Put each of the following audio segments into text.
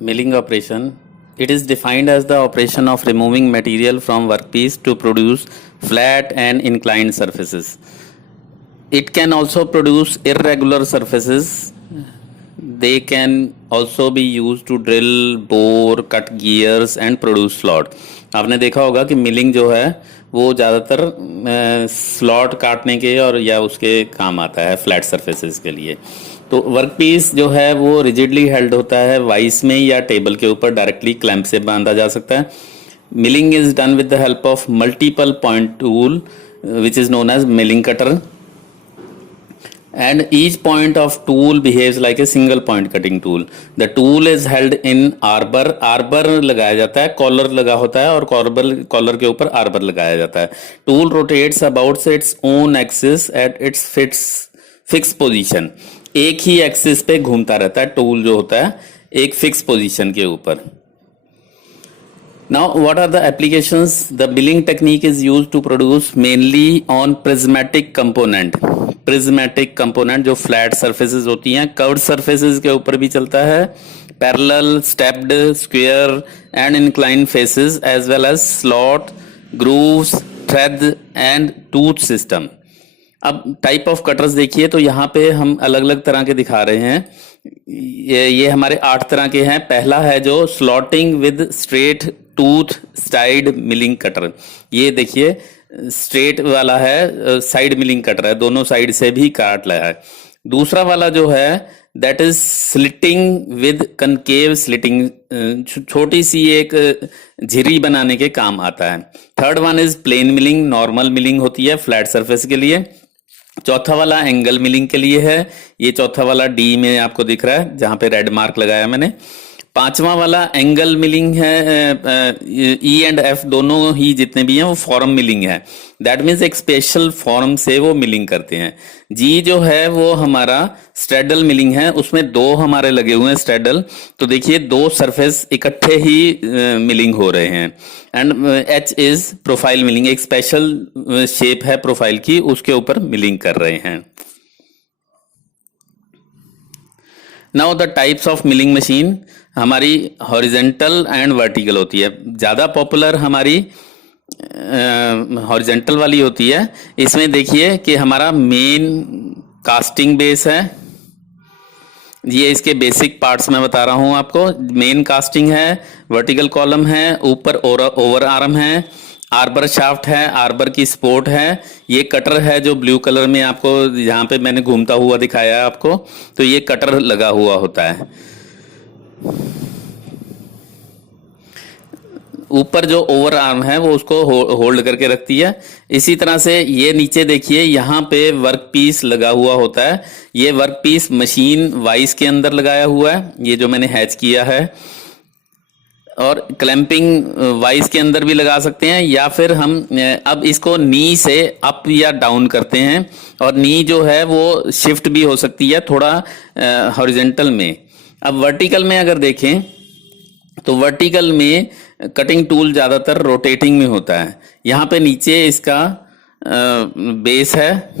Milling operation. It is defined as the operation of removing material from workpiece to produce flat and inclined surfaces. It can also produce irregular surfaces. They can also be used to drill, bore, cut gears and produce slot. आपने देखा होगा कि milling जो है वो ज़्यादातर slot काटने के और या उसके काम आता है फ्लैट सरफेसेस के लिए। तो वर्क पीस जो है वो रिजिडली हेल्ड होता है वाइस में या टेबल के ऊपर डायरेक्टली क्लैंप से बांधा जा सकता है। Milling is done with the help of multiple point tool which is known as milling cutter and each point of tool behaves like a single point cutting tool. The tool is held in arbor. Arbor लगाया जाता है, collar लगा होता है और collar के ऊपर arbor लगाया जाता है। Tool rotates about its own axis at its fixed position. एक ही एक्सिस पे घूमता रहता है टूल जो होता है एक फिक्स पोजीशन के ऊपर। Now, what are the applications? The milling technique is used to produce mainly on prismatic component. Prismatic component जो flat surfaces होती हैं, curved surfaces के ऊपर भी चलता है, parallel, stepped, square and inclined faces as well as slot, grooves, thread and tooth system. अब type of cutters देखिए तो यहाँ पे हम अलग अलग तरह के दिखा रहे हैं। ये हमारे 8 तरह के हैं। पहला है जो slotting with straight tooth side milling cutter. ये देखिए स्ट्रेट वाला है, साइड मिलिंग कटर है, दोनों साइड से भी काट रहा है। दूसरा वाला जो है that is slitting with concave slitting, छोटी सी एक झिरी बनाने के काम आता है। Third one is plain milling, normal milling होती है फ्लैट सरफेस के लिए। चौथा वाला एंगल मिलिंग के लिए है, ये चौथा वाला डी में आपको दिख रहा है जहां पे रेड मार्क लगाया मैंने। पांचवा वाला एंगल मिलिंग है, ई एंड एफ दोनों ही जितने भी हैं वो फॉर्म मिलिंग है। दैट मीन्स एक स्पेशल फॉर्म से वो मिलिंग करते हैं। जी जो है वो हमारा स्ट्रेडल मिलिंग है, उसमें 2 हमारे लगे हुए हैं स्ट्रेडल, तो देखिए 2 सरफेस इकट्ठे ही मिलिंग हो रहे हैं। And H is profile milling, एक स्पेशल शेप है प्रोफाइल की, उसके ऊपर मिलिंग कर रहे हैं। Now the types of milling machine हमारी हॉरिजेंटल एंड वर्टिकल होती है। ज़्यादा पॉपुलर हमारी हॉरिजेंटल वाली होती है। इसमें देखिए कि हमारा मेन कास्टिंग बेस है, ये इसके बेसिक पार्ट्स में बता रहा हूं आपको। मेन कास्टिंग है, वर्टिकल कॉलम है, ऊपर ओवर आर्म है, आर्बर शाफ्ट है, आर्बर की सपोर्ट है, ये कटर है जो ब्लू कलर में आपको यहाँ पे मैंने घूमता हुआ दिखाया है आपको, तो ये कटर लगा हुआ होता है। ऊपर जो ओवर आर्म है वो उसको होल्ड करके रखती है। इसी तरह से ये नीचे देखिए यहाँ पे वर्क पीस लगा हुआ होता है। ये वर्क पीस मशीन वाइस के अंदर लगाया हुआ है, ये जो मैंने हैच किया है, और क्लैंपिंग वाइस के अंदर भी लगा सकते हैं, या फिर हम अब इसको नी से अप या डाउन करते हैं, और नी जो है वो शिफ्ट भी हो सकती है थोड़ा हॉरिजेंटल में। अब वर्टिकल में अगर देखें तो वर्टिकल में कटिंग टूल ज़्यादातर रोटेटिंग में होता है। यहाँ पे नीचे इसका बेस है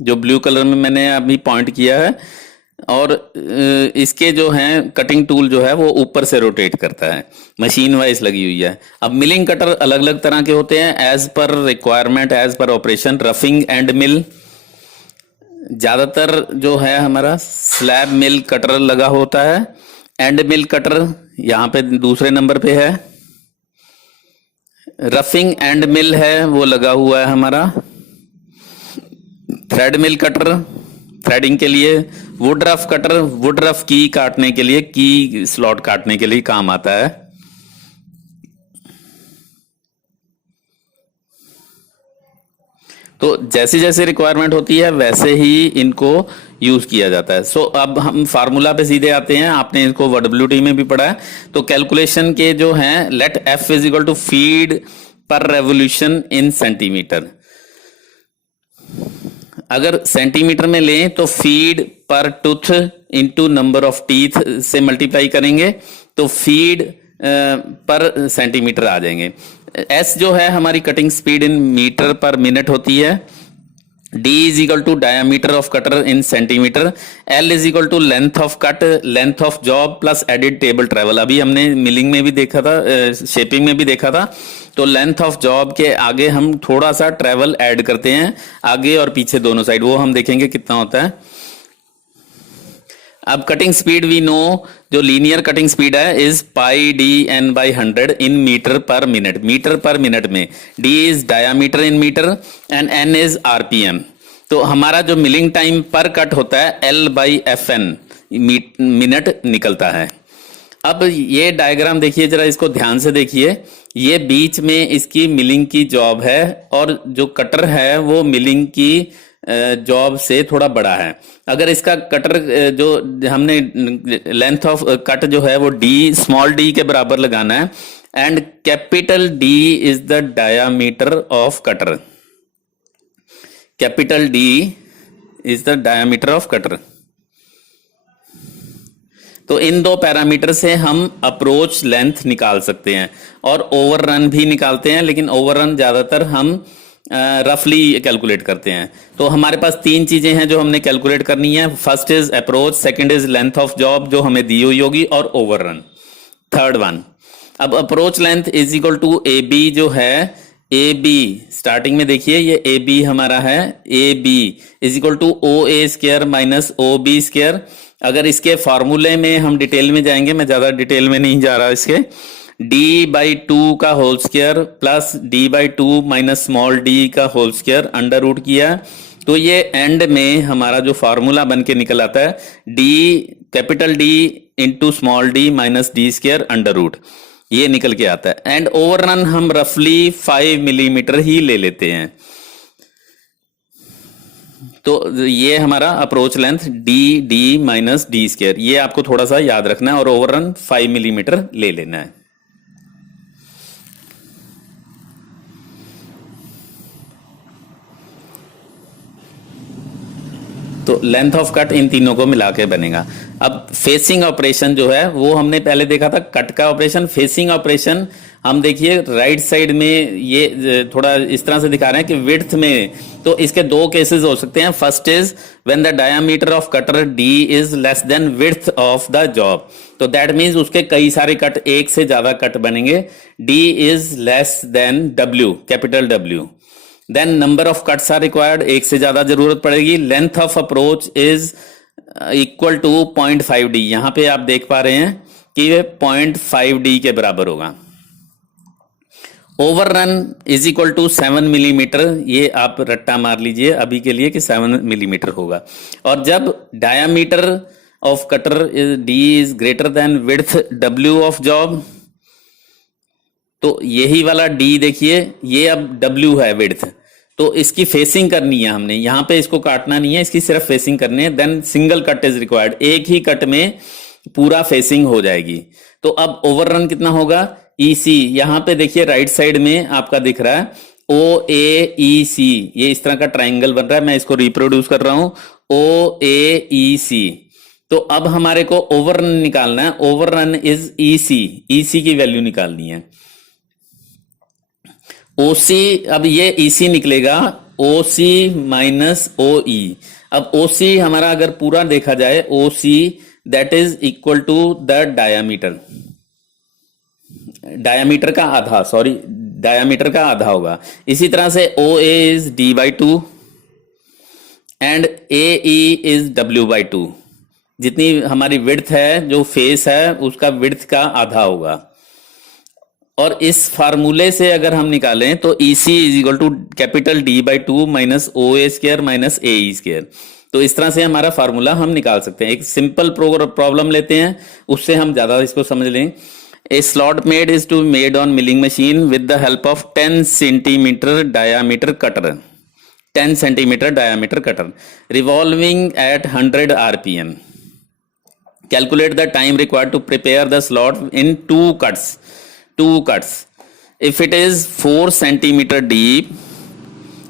जो ब्लू कलर में मैंने अभी पॉइंट किया है, और इसके जो हैं कटिंग टूल जो है वो ऊपर से रोटेट करता है, मशीन वाइज लगी हुई है। अब मिलिंग कटर अलग अलग तरह के होते हैं as per requirement, as per operation. Roughing and mill ज़्यादातर जो है हमारा स्लैब मिल कटर लगा होता है। एंड मिल कटर यहाँ पे दूसरे नंबर पे है। रफिंग एंड मिल है वो लगा हुआ है हमारा। थ्रेड मिल कटर थ्रेडिंग के लिए। Would rough cutter would rough की काटने के लिए, की स्लॉट काटने के लिए काम आता है। तो जैसे जैसे रिक्वायरमेंट होती है वैसे ही इनको यूज किया जाता है। सो अब हम फार्मूला पे सीधे आते हैं। आपने इसको WT में भी पढ़ा है। तो कैलकुलेशन के जो हैं, let F is equal to feed per revolution in centimetre. अगर सेंटीमीटर में लें तो feed per tooth into number of teeth से मल्टीप्लाई करेंगे तो फीड पर सेंटीमीटर आ जाएंगे। एस जो है हमारी cutting speed in metre per minute होती है। D is equal to diameter of cutter in centimeter, L is equal to length of cut, length of job plus added table travel. अभी हमने milling में भी देखा था, शेपिंग में भी देखा था, तो लेंथ ऑफ जॉब के आगे हम थोड़ा सा ट्रेवल ऐड करते हैं, आगे और पीछे दोनों साइड, वो हम देखेंगे कितना होता है। अब कटिंग स्पीड वी नो, जो लीनियर कटिंग स्पीड है is pi D N by 100 in metre per minute, metre per minute में D is diameter in metre and N is RPM. तो हमारा जो मिलिंग टाइम पर कट होता है L by F N minute निकलता है। अब ये डायग्राम देखिए जरा, इसको ध्यान से देखिए, ये बीच में इसकी मिलिंग की जॉब है और जो कटर है वो मिलिंग की जॉब से थोड़ा बड़ा है। अगर इसका कटर जो हमने लेंथ ऑफ कट जो है वो डी, स्मॉल डी के बराबर लगाना है, and capital D is the diameter of cutter, capital D is the diameter of cutter. तो इन दो पैरामीटर से हम अप्रोच लेंथ निकाल सकते हैं और ओवररन भी निकालते हैं, लेकिन ओवररन ज्यादातर हम रफली कैलकुलेट करते हैं। तो हमारे पास तीन चीजें हैं जो हमने कैलकुलेट करनी है। First is approach, second is length of job जो हमें दी हुई होगी, और ओवररन थर्ड वन। अब approach length is equal to A B जो है, ए बी स्टार्टिंग में देखिए ये ए बी हमारा है, A B is equal to O A square minus O B square. अगर इसके फॉर्मूले में हम डिटेल में जाएंगे, मैं ज्यादा डिटेल में नहीं जा रहा इसके, डी बाई टू का whole square plus D by two minus small D का होल स्क्वायर अंडर रूट किया, तो ये एंड में हमारा जो फॉर्मूला बन के निकल आता है D, capital D into small D minus D square under root, ये निकल के आता है। एंड ओवररन हम रफली 5 मिलीमीटर ही ले लेते हैं। तो ये हमारा approach length D D minus D square, ये आपको थोड़ा सा याद रखना है, और ओवररन 5 मिलीमीटर ले लेना है। तो लेंथ ऑफ कट इन तीनों को मिला के बनेगा। अब फेसिंग ऑपरेशन जो है वो हमने पहले देखा था, कट का ऑपरेशन। फेसिंग ऑपरेशन हम देखिए राइट साइड में ये थोड़ा इस तरह से दिखा रहे हैं कि विड्थ में, तो इसके दो केसेस हो सकते हैं। First is when the diameter of cutter D is less than width of the job, तो दैट मींस उसके कई सारे कट, एक से ज्यादा कट बनेंगे। D is less than W, capital W, then number of cuts are required, एक से ज्यादा जरूरत पड़ेगी। Length of approach is equal to 0.5 D, यहां पे आप देख पा रहे हैं कि ये 0.5 डी के बराबर होगा। Overrun is equal to 7 millimetre, ये आप रट्टा मार लीजिए अभी के लिए कि 7 मिलीमीटर होगा। और जब diameter of cutter D is greater than width W of job, तो यही वाला डी देखिए, ये अब डब्ल्यू है विड्थ, तो इसकी फेसिंग करनी है हमने, यहां पे इसको काटना नहीं है, इसकी सिर्फ फेसिंग करनी है। Then single cut is required, एक ही कट में पूरा फेसिंग हो जाएगी। तो अब ओवररन कितना होगा, EC, यहां पे देखिए राइट साइड में आपका दिख रहा है OAEC, ये इस तरह का ट्राइंगल बन रहा है, मैं इसको रिप्रोड्यूस कर रहा हूं, OAEC। तो अब हमारे को ओवररन निकालना है, ओवररन इज EC की वैल्यू निकालनी है। OC, अब ये EC निकलेगा OC माइनस OE। अब OC हमारा अगर पूरा देखा जाए, OC that is equal to the diameter, diameter का आधा, सॉरी डायामीटर का आधा होगा। इसी तरह से OA is D by 2 and AE is W by 2, जितनी हमारी विड्थ है, जो फेस है उसका विड्थ का आधा होगा। और इस फार्मूले से अगर हम निकालें तो EC is equal to capital D by 2 minus OA square minus AE square. तो इस तरह से हमारा फार्मूला हम निकाल सकते हैं। एक सिंपल प्रॉब्लम लेते हैं, उससे हम ज्यादा इसको समझ लें। A slot made is to be made on milling machine with the help of 10 centimeter diameter cutter, 10 centimeter diameter cutter revolving at 100 rpm. Calculate the time required to prepare the slot in two cuts. If it is 4 centimeter deep,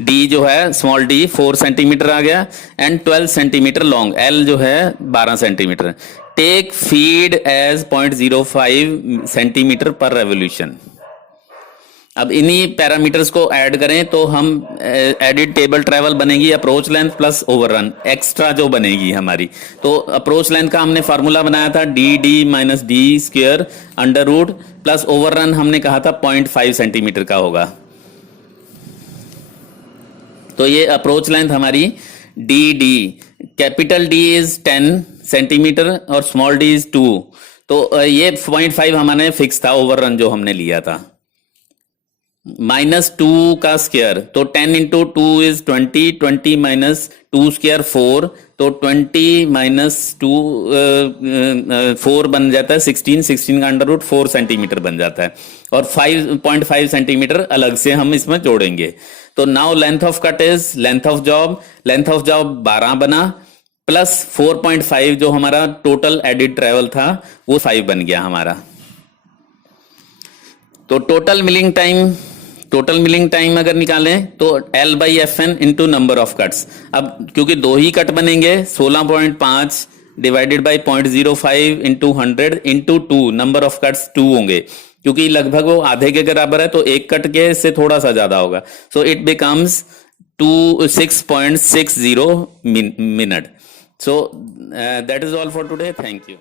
D जो है small d 4 centimetre आ गया, and 12 centimetre long, L जो है 12 centimetre. Take feed as 0.05 centimetre per revolution. अब इन्हीं parameters को add करें तो हम एडिड टेबल ट्रेवल बनेगी approach length plus overrun extra जो बनेगी हमारी। तो अप्रोच लेंथ का हमने फार्मूला बनाया था D D minus D square under root plus overrun हमने कहा था 0.5 सेंटीमीटर का होगा। तो ये अप्रोच लेंथ हमारी D D, capital D is 10 centimetre और स्मॉल डी इज 2। तो ये 0.5 हमारे फिक्स था ओवररन जो हमने लिया था। -2 का स्क्वायर, तो 10 इंटू 2 इज 20, 20 माइनस 2 स्क्वायर 4, तो 20 माइनस 2 4 बन जाता है 16, 16 का अंडर रूट 4 सेंटीमीटर बन जाता है और 5.5 सेंटीमीटर अलग से हम इसमें जोड़ेंगे। तो now length of cut is length of job, length of job 12 बना प्लस 4.5 जो हमारा टोटल एडिड ट्रेवल था वो 5 बन गया हमारा। तो टोटल मिलिंग टाइम अगर निकालें तो L by F N into number of cuts. अब क्योंकि 2 ही कट बनेंगे 16.5 divided by 0.05 into 100 into 2, number of cuts 2 होंगे क्योंकि लगभग वो आधे के बराबर है तो एक कट के से थोड़ा सा ज्यादा होगा। So it becomes 6.60 minute. So that is all for today. Thank you.